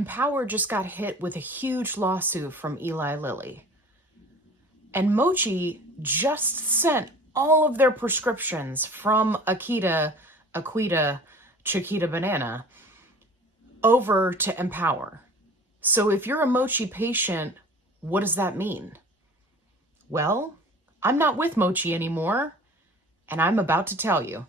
Empower just got hit with a huge lawsuit from Eli Lilly. And Mochi just sent all of their prescriptions from Akita, Chiquita Banana over to Empower. So if you're a Mochi patient, what does that mean? Well, I'm not with Mochi anymore, and I'm about to tell you.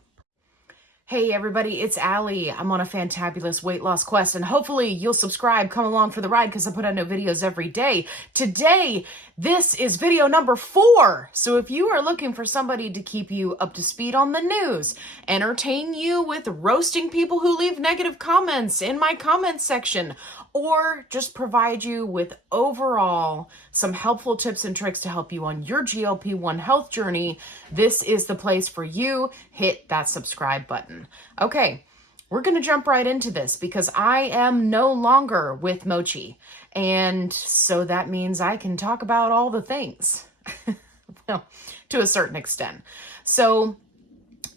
Hey everybody, it's Allie. I'm on a fantabulous weight loss quest, and hopefully you'll subscribe, come along for the ride, because I put out new videos every day. Today, this is video number 4. So if you are looking for somebody to keep you up to speed on the news, entertain you with roasting people who leave negative comments in my comments section, or just provide you with overall some helpful tips and tricks to help you on your GLP-1 health journey, this is the place for you. Hit that subscribe button. Okay, we're going to jump right into this because I am no longer with Mochi. And so that means I can talk about all the things, well, to a certain extent. So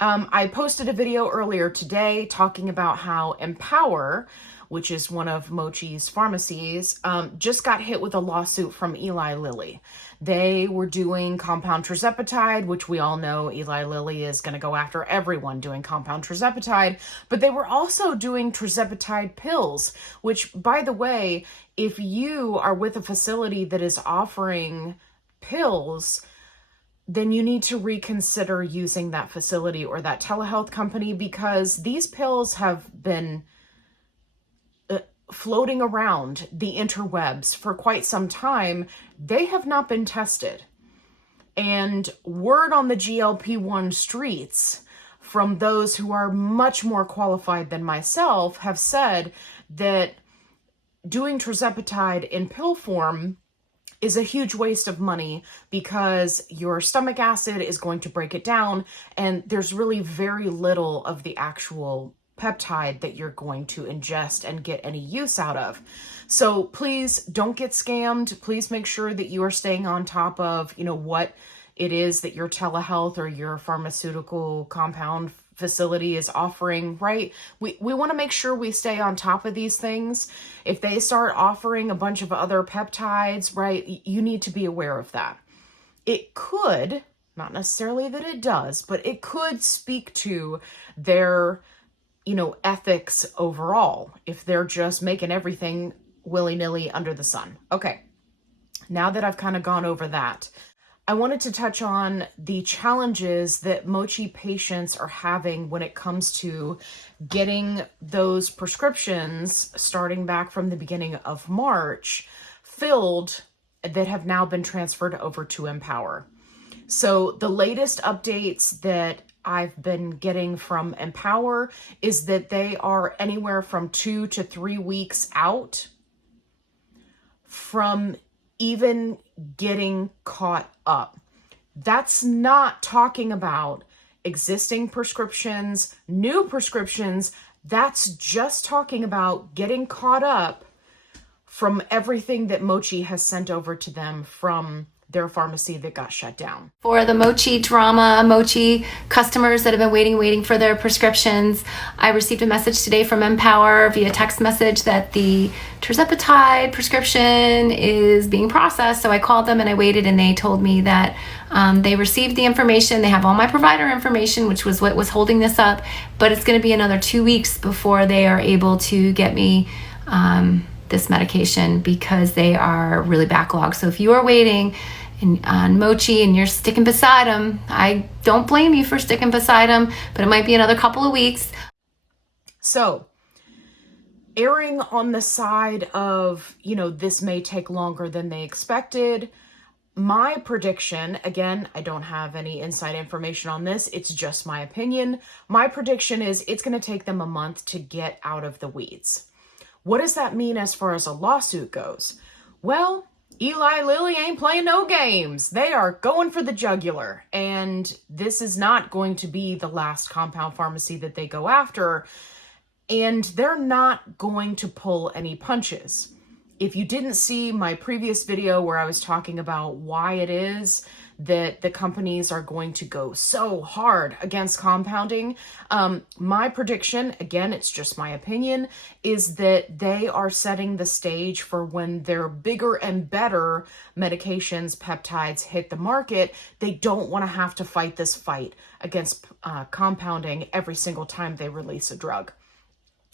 I posted a video earlier today talking about how Empower, which is one of Mochi's pharmacies, just got hit with a lawsuit from Eli Lilly. They were doing compound Tirzepatide, which we all know Eli Lilly is going to go after everyone doing compound Tirzepatide, but they were also doing Tirzepatide pills, which, by the way, if you are with a facility that is offering pills, then you need to reconsider using that facility or that telehealth company, because these pills have been floating around the interwebs for quite some time. They have not been tested. And word on the GLP-1 streets from those who are much more qualified than myself have said that doing Tirzepatide in pill form is a huge waste of money because your stomach acid is going to break it down, and there's really very little of the actual peptide that you're going to ingest and get any use out of. So please don't get scammed. Please make sure that you are staying on top of, what it is that your telehealth or your pharmaceutical compound facility is offering, right? We want to make sure we stay on top of these things. If they start offering a bunch of other peptides, right, you need to be aware of that. It could, not necessarily that it does, but it could speak to their ethics overall, if they're just making everything willy-nilly under the sun. Okay, now that I've kind of gone over that, I wanted to touch on the challenges that Mochi patients are having when it comes to getting those prescriptions starting back from the beginning of March filled that have now been transferred over to Empower. So the latest updates that I've been getting from Empower is that they are anywhere from 2 to 3 weeks out from even getting caught up. That's not talking about existing prescriptions, new prescriptions. That's just talking about getting caught up from everything that Mochi has sent over to them from their pharmacy that got shut down. For the Mochi drama, Mochi customers that have been waiting for their prescriptions, I received a message today from Empower via text message that the Tirzepatide prescription is being processed. So I called them and I waited, and they told me that they received the information. They have all my provider information, which was what was holding this up, but it's going to be another 2 weeks before they are able to get me this medication because they are really backlogged. So if you are waiting on Mochi and you're sticking beside them, I don't blame you for sticking beside them, but it might be another couple of weeks. So erring on the side of, this may take longer than they expected. My prediction, again, I don't have any inside information on this. It's just my opinion. My prediction is it's going to take them a month to get out of the weeds. What does that mean as far as a lawsuit goes? Well, Eli Lilly ain't playing no games. They are going for the jugular. And this is not going to be the last compound pharmacy that they go after. And they're not going to pull any punches. If you didn't see my previous video where I was talking about why it is that the companies are going to go so hard against compounding. My prediction, again, it's just my opinion, is that they are setting the stage for when their bigger and better medications, peptides hit the market. They don't want to have to fight this fight against compounding every single time they release a drug.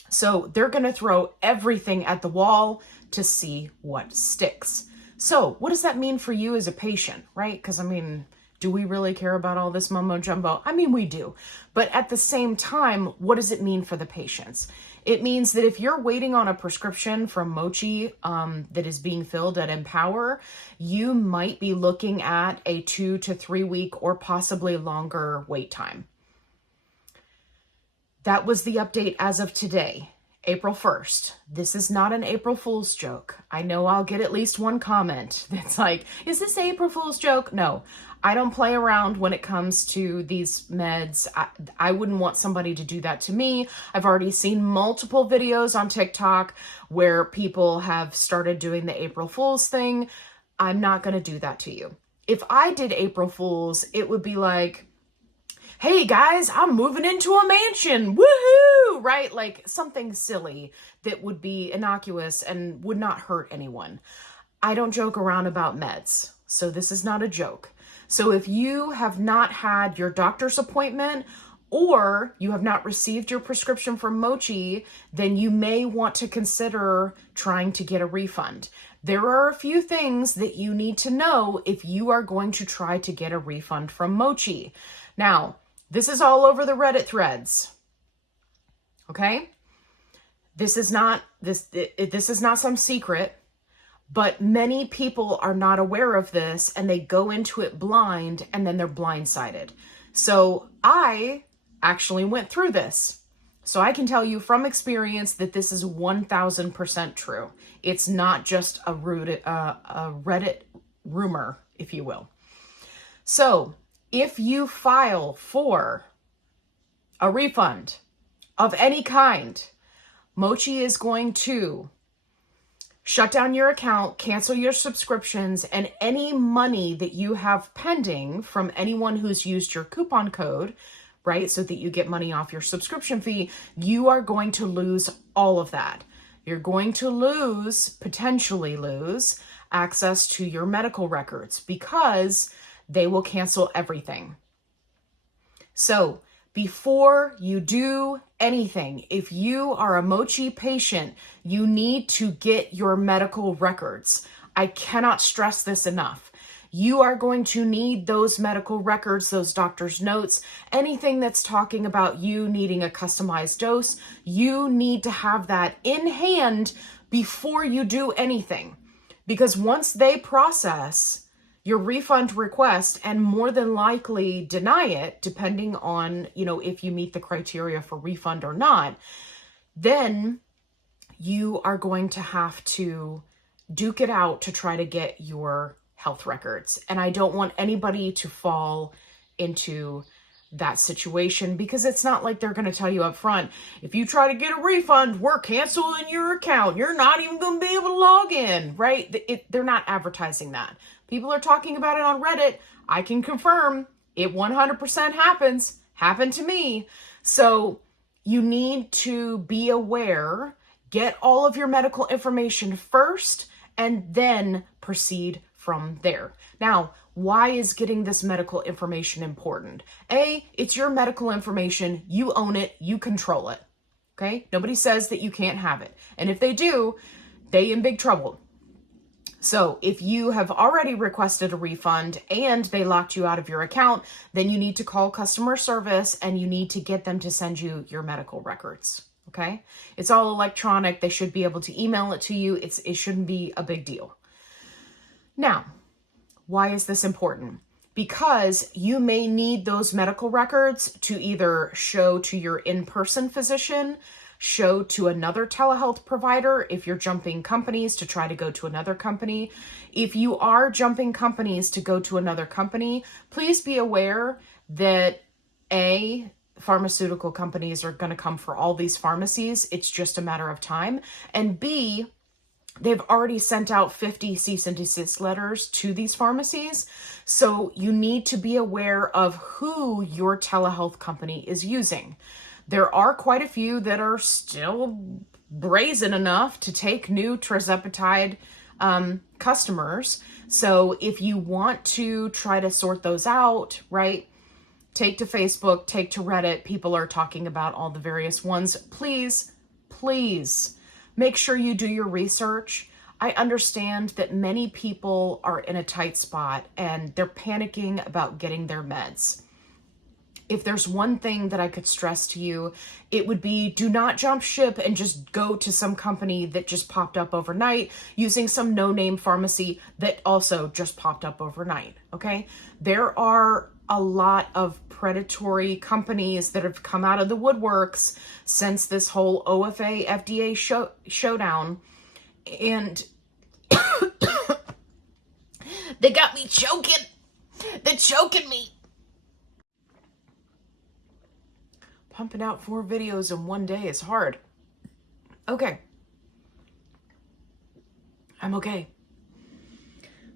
So they're going to throw everything at the wall to see what sticks. So what does that mean for you as a patient, right? Because I mean, do we really care about all this mumbo jumbo? I mean, we do. But at the same time, what does it mean for the patients? It means that if you're waiting on a prescription from Mochi that is being filled at Empower, you might be looking at a 2 to 3 week or possibly longer wait time. That was the update as of today, April 1st. This is not an April Fool's joke. I know I'll get at least one comment that's like, is this April Fool's joke? No, I don't play around when it comes to these meds. I wouldn't want somebody to do that to me. I've already seen multiple videos on TikTok where people have started doing the April Fool's thing. I'm not going to do that to you. If I did April Fool's, it would be like, hey guys, I'm moving into a mansion, woohoo, right? Like something silly that would be innocuous and would not hurt anyone. I don't joke around about meds, so this is not a joke. So if you have not had your doctor's appointment or you have not received your prescription from Mochi, then you may want to consider trying to get a refund. There are a few things that you need to know if you are going to try to get a refund from Mochi. Now, this is all over the Reddit threads. Okay? This is not some secret, but many people are not aware of this and they go into it blind and then they're blindsided. So I actually went through this. So I can tell you from experience that this is 1000% true. It's not just a Reddit rumor, if you will. So if you file for a refund of any kind, Mochi is going to shut down your account, cancel your subscriptions, and any money that you have pending from anyone who's used your coupon code, right, so that you get money off your subscription fee, you are going to lose all of that. You're going to potentially lose access to your medical records because they will cancel everything. So before you do anything, if you are a Mochi patient, you need to get your medical records. I cannot stress this enough. You are going to need those medical records, those doctor's notes, anything that's talking about you needing a customized dose. You need to have that in hand before you do anything. Because once they process your refund request and more than likely deny it, depending on, if you meet the criteria for refund or not, then you are going to have to duke it out to try to get your health records. And I don't want anybody to fall into that situation because it's not like they're going to tell you up front, if you try to get a refund, we're canceling your account. You're not even going to be able to log in, right? They're not advertising that. People are talking about it on Reddit. I can confirm it 100% happened to me. So you need to be aware, get all of your medical information first, and then proceed from there. Now, why is getting this medical information important? A, it's your medical information. You own it. You control it. Okay? Nobody says that you can't have it. And if they do, they in big trouble. So if you have already requested a refund and they locked you out of your account, then you need to call customer service and you need to get them to send you your medical records. Okay? It's all electronic. They should be able to email it to you. It shouldn't be a big deal. Now, why is this important? Because you may need those medical records to either show to your in-person physician, show to another telehealth provider if you're jumping companies to try to go to another company. If you are jumping companies to go to another company, please be aware that A, pharmaceutical companies are going to come for all these pharmacies. It's just a matter of time. And B, they've already sent out 50 cease and desist letters to these pharmacies. So you need to be aware of who your telehealth company is using. There are quite a few that are still brazen enough to take new Tirzepatide customers. So if you want to try to sort those out, right, take to Facebook, take to Reddit. People are talking about all the various ones. Please, please make sure you do your research. I understand that many people are in a tight spot and they're panicking about getting their meds. If there's one thing that I could stress to you, it would be do not jump ship and just go to some company that just popped up overnight using some no-name pharmacy that also just popped up overnight, okay? There are a lot of predatory companies that have come out of the woodworks since this whole OFA FDA showdown, and they got me choking. They're choking me. Pumping out 4 videos in one day is hard. Okay. I'm okay.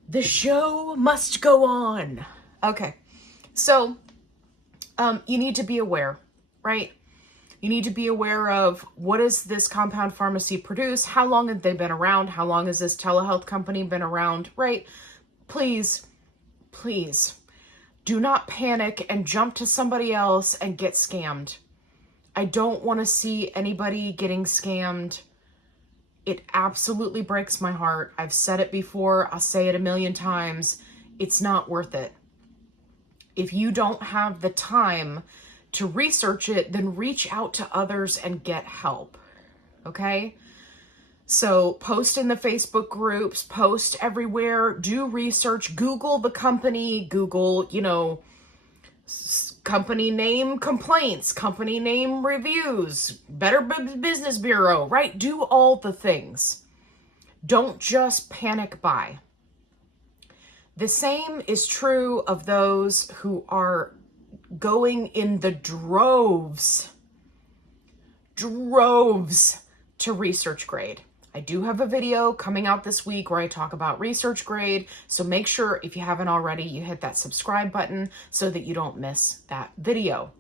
The show must go on. Okay. So, you need to be aware, right? You need to be aware of what does this compound pharmacy produce? How long have they been around? How long has this telehealth company been around, right? Please, please, do not panic and jump to somebody else and get scammed. I don't want to see anybody getting scammed. It absolutely breaks my heart. I've said it before. I'll say it a million times. It's not worth it. If you don't have the time to research it, then reach out to others and get help. Okay? So post in the Facebook groups, post everywhere, do research, Google the company, Google, company name complaints, company name reviews, Better Business Bureau, right? Do all the things. Don't just panic buy. The same is true of those who are going in the droves to research grade. I do have a video coming out this week where I talk about research grade, so make sure if you haven't already, you hit that subscribe button so that you don't miss that video.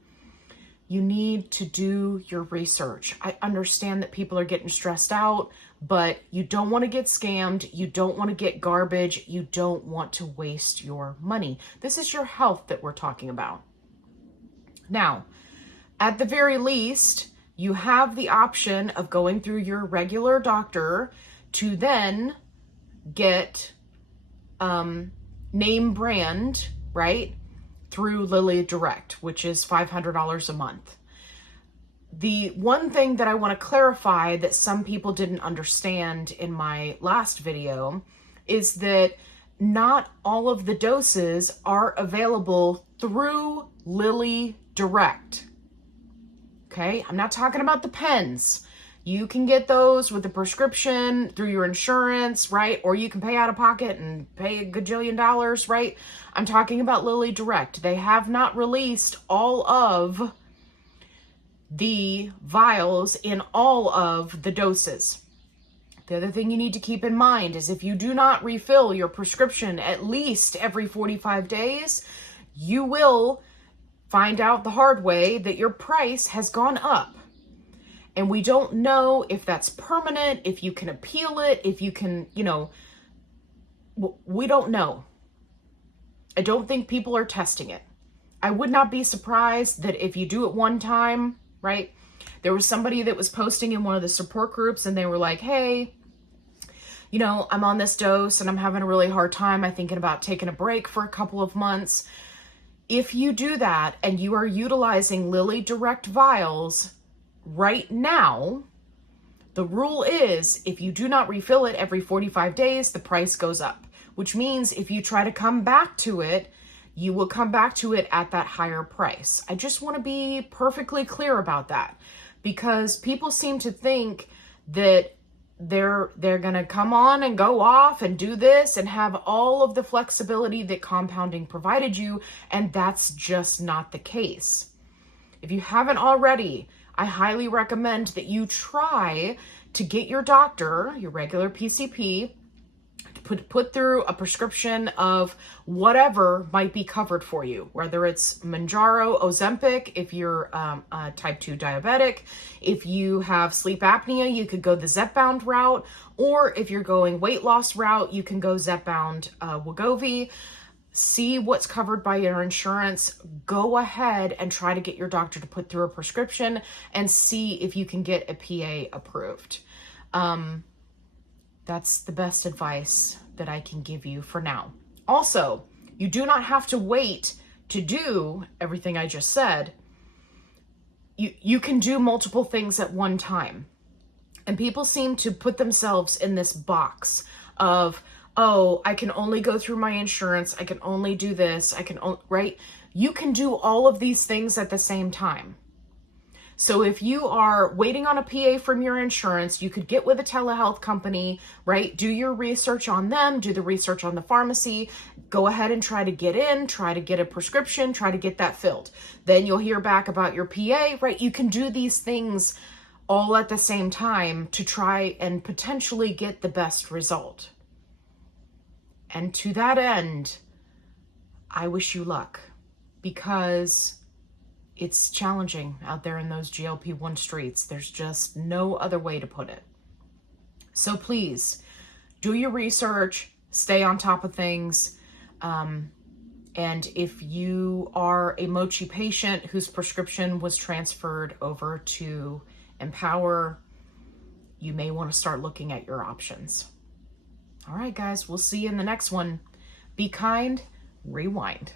You need to do your research. I understand that people are getting stressed out, but you don't want to get scammed. You don't want to get garbage. You don't want to waste your money. This is your health that we're talking about. Now, at the very least, you have the option of going through your regular doctor to then get name brand, right, through Lilly Direct, which is $500 a month. The one thing that I want to clarify that some people didn't understand in my last video is that not all of the doses are available through Lilly Direct. Okay, I'm not talking about the pens. You can get those with a prescription through your insurance, right? Or you can pay out of pocket and pay a gajillion dollars, right? I'm talking about Lilly Direct. They have not released all of the vials in all of the doses. The other thing you need to keep in mind is if you do not refill your prescription at least every 45 days, you will find out the hard way that your price has gone up. And we don't know if that's permanent, if you can appeal it, if you can, we don't know. I don't think people are testing it. I would not be surprised that if you do it one time, right? There was somebody that was posting in one of the support groups and they were like, hey, I'm on this dose and I'm having a really hard time. I'm thinking about taking a break for a couple of months. If you do that and you are utilizing Lilly Direct vials right now, the rule is if you do not refill it every 45 days, the price goes up, which means if you try to come back to it, you will come back to it at that higher price. I just want to be perfectly clear about that because people seem to think that they're going to come on and go off and do this and have all of the flexibility that compounding provided you, and that's just not the case. If you haven't already, I highly recommend that you try to get your doctor, your regular PCP, to put through a prescription of whatever might be covered for you, whether it's Mounjaro, Ozempic, if you're a type 2 diabetic. If you have sleep apnea, you could go the Zepbound route, or if you're going weight loss route, you can go Zepbound Wegovy. See what's covered by your insurance. Go ahead and try to get your doctor to put through a prescription and see if you can get a PA approved. That's the best advice that I can give you for now. Also, you do not have to wait to do everything I just said. You can do multiple things at one time. And people seem to put themselves in this box of, oh, I can only go through my insurance. I can only do this. Right? You can do all of these things at the same time. So if you are waiting on a PA from your insurance, you could get with a telehealth company, right? Do your research on them, do the research on the pharmacy, go ahead and try to get in, try to get a prescription, try to get that filled. Then you'll hear back about your PA, right? You can do these things all at the same time to try and potentially get the best result. And to that end, I wish you luck, because it's challenging out there in those GLP-1 streets. There's just no other way to put it. So please do your research, stay on top of things. And if you are a Mochi patient whose prescription was transferred over to Empower, you may want to start looking at your options. All right, guys, we'll see you in the next one. Be kind, rewind.